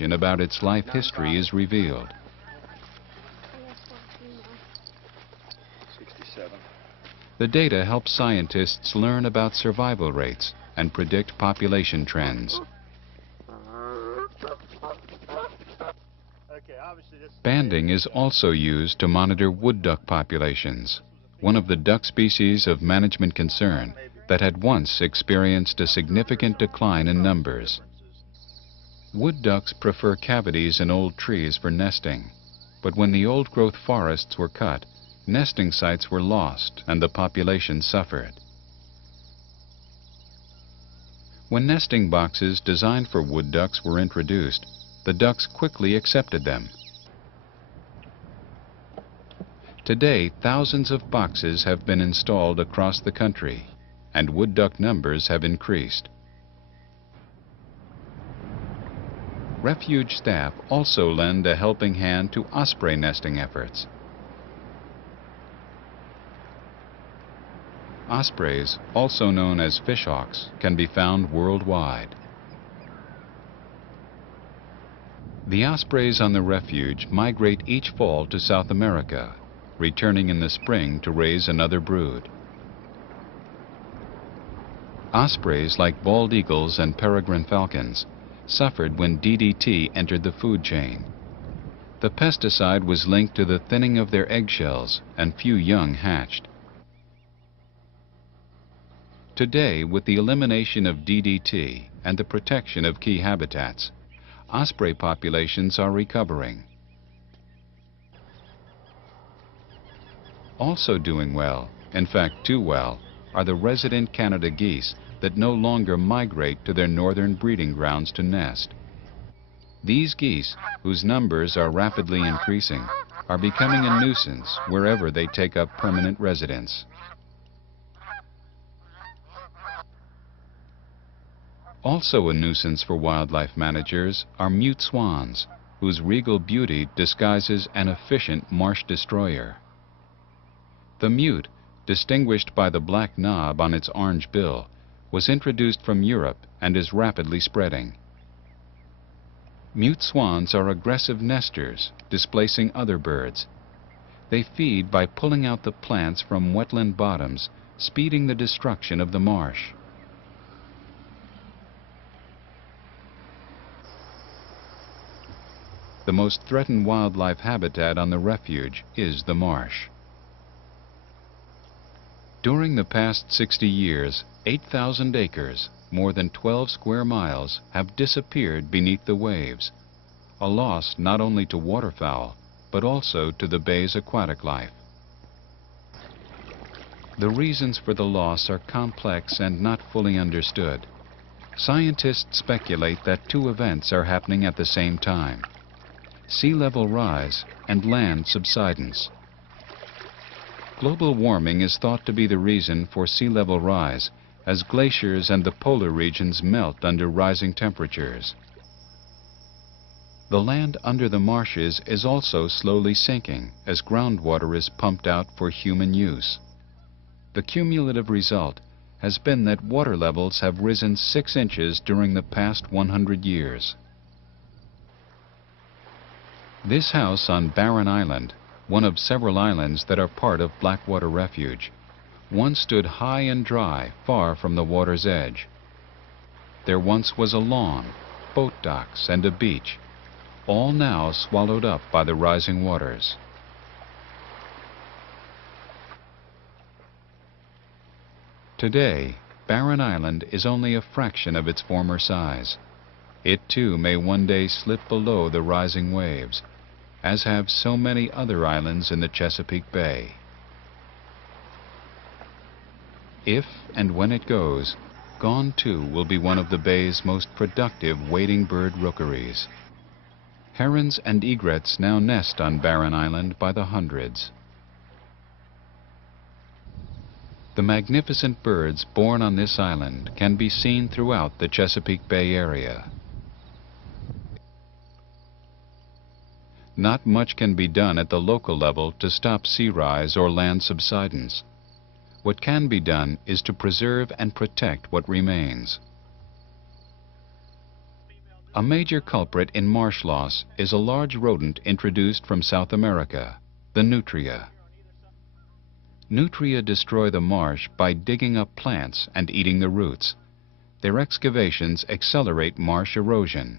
about its life history is revealed. 67. The data helps scientists learn about survival rates and predict population trends. Banding is also used to monitor wood duck populations, one of the duck species of management concern that had once experienced a significant decline in numbers. Wood ducks prefer cavities in old trees for nesting, but when the old-growth forests were cut, nesting sites were lost and the population suffered. When nesting boxes designed for wood ducks were introduced, the ducks quickly accepted them. Today, thousands of boxes have been installed across the country, and wood duck numbers have increased. Refuge staff also lend a helping hand to osprey nesting efforts. Ospreys, also known as fishhawks, can be found worldwide. The ospreys on the refuge migrate each fall to South America, returning in the spring to raise another brood. Ospreys, like bald eagles and peregrine falcons, suffered when DDT entered the food chain. The pesticide was linked to the thinning of their eggshells, and few young hatched. Today, with the elimination of DDT and the protection of key habitats, osprey populations are recovering. Also doing well, in fact too well, are the resident Canada geese that no longer migrate to their northern breeding grounds to nest. These geese, whose numbers are rapidly increasing, are becoming a nuisance wherever they take up permanent residence. Also a nuisance for wildlife managers are mute swans, whose regal beauty disguises an efficient marsh destroyer. The mute, distinguished by the black knob on its orange bill, was introduced from Europe and is rapidly spreading. Mute swans are aggressive nesters, displacing other birds. They feed by pulling out the plants from wetland bottoms, speeding the destruction of the marsh. The most threatened wildlife habitat on the refuge is the marsh. During the past 60 years, 8,000 acres, more than 12 square miles, have disappeared beneath the waves, a loss not only to waterfowl, but also to the bay's aquatic life. The reasons for the loss are complex and not fully understood. Scientists speculate that two events are happening at the same time: sea level rise and land subsidence. Global warming is thought to be the reason for sea level rise, as glaciers and the polar regions melt under rising temperatures. The land under the marshes is also slowly sinking as groundwater is pumped out for human use. The cumulative result has been that water levels have risen 6 inches during the past 100 years. This house on Barren Island, one of several islands that are part of Blackwater Refuge, once stood high and dry, far from the water's edge. There once was a lawn, boat docks, and a beach, all now swallowed up by the rising waters. Today, Barren Island is only a fraction of its former size. It too may one day slip below the rising waves, as have so many other islands in the Chesapeake Bay. If and when it goes, gone too will be one of the bay's most productive wading bird rookeries. Herons and egrets now nest on Barren Island by the hundreds. The magnificent birds born on this island can be seen throughout the Chesapeake Bay area. Not much can be done at the local level to stop sea rise or land subsidence. What can be done is to preserve and protect what remains. A major culprit in marsh loss is a large rodent introduced from South America, the nutria. Nutria destroy the marsh by digging up plants and eating the roots. Their excavations accelerate marsh erosion,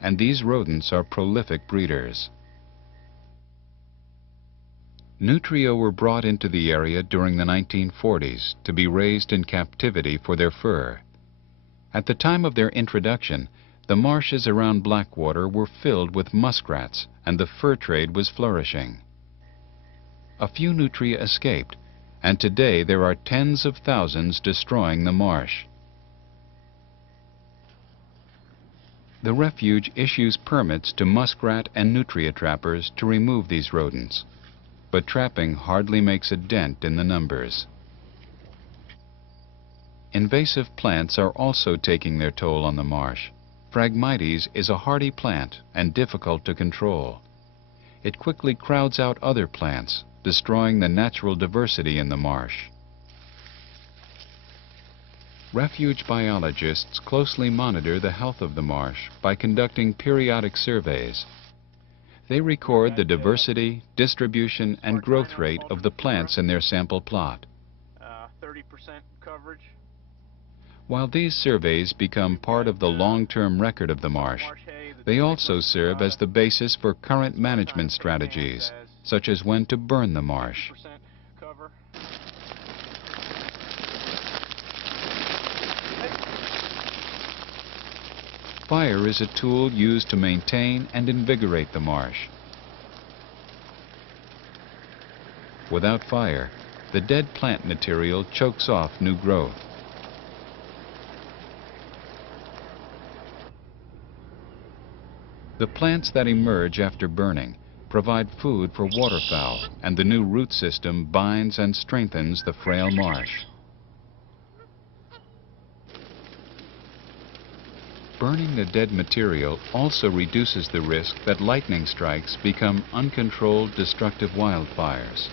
and these rodents are prolific breeders. Nutria were brought into the area during the 1940s to be raised in captivity for their fur. At the time of their introduction, the marshes around Blackwater were filled with muskrats and the fur trade was flourishing. A few nutria escaped, and today there are tens of thousands destroying the marsh. The refuge issues permits to muskrat and nutria trappers to remove these rodents, but trapping hardly makes a dent in the numbers. Invasive plants are also taking their toll on the marsh. Phragmites is a hardy plant and difficult to control. It quickly crowds out other plants, destroying the natural diversity in the marsh. Refuge biologists closely monitor the health of the marsh by conducting periodic surveys. They record the diversity, distribution, and growth rate of the plants in their sample plot. 30% coverage. While these surveys become part of the long-term record of the marsh, they also serve as the basis for current management strategies, such as when to burn the marsh. Fire is a tool used to maintain and invigorate the marsh. Without fire, the dead plant material chokes off new growth. The plants that emerge after burning provide food for waterfowl, and the new root system binds and strengthens the frail marsh. Burning the dead material also reduces the risk that lightning strikes become uncontrolled destructive wildfires.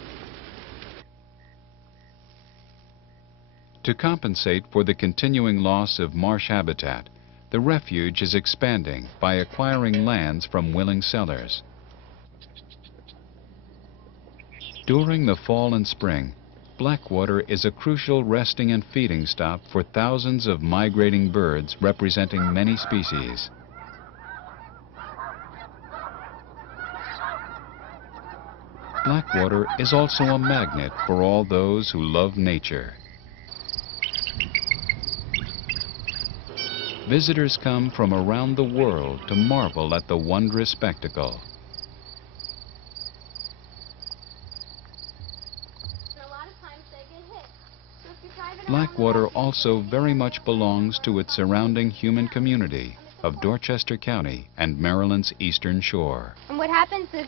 To compensate for the continuing loss of marsh habitat, the refuge is expanding by acquiring lands from willing sellers. During the fall and spring, Blackwater is a crucial resting and feeding stop for thousands of migrating birds representing many species. Blackwater is also a magnet for all those who love nature. Visitors come from around the world to marvel at the wondrous spectacle. Blackwater also very much belongs to its surrounding human community of Dorchester County and Maryland's eastern shore. And what happens is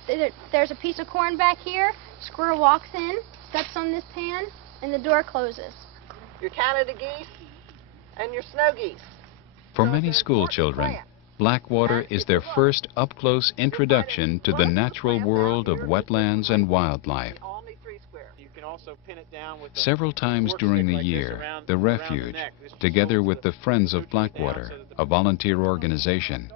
there's a piece of corn back here, squirrel walks in, steps on this pan, and the door closes. Your Canada geese and your snow geese. For many school children, Blackwater is their first up-close introduction to the natural world of wetlands and wildlife. Several times during the year, the refuge, together with the Friends of Blackwater, a volunteer organization,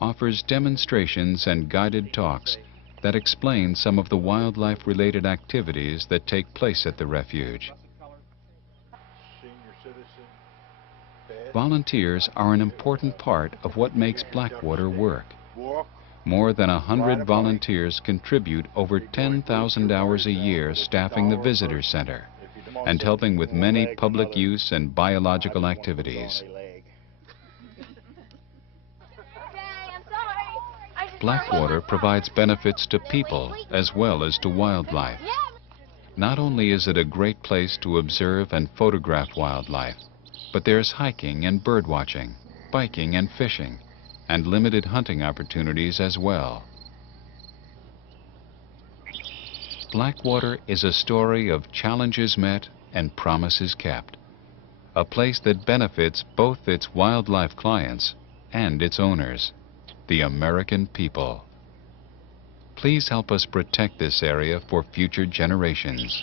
offers demonstrations and guided talks that explain some of the wildlife-related activities that take place at the refuge. Volunteers are an important part of what makes Blackwater work. More than 100 volunteers contribute over 10,000 hours a year staffing the visitor center and helping with many public use and biological activities. Blackwater provides benefits to people as well as to wildlife. Not only is it a great place to observe and photograph wildlife, but there's hiking and bird watching, biking and fishing, and limited hunting opportunities as well. Blackwater is a story of challenges met and promises kept. A place that benefits both its wildlife clients and its owners, the American people. Please help us protect this area for future generations.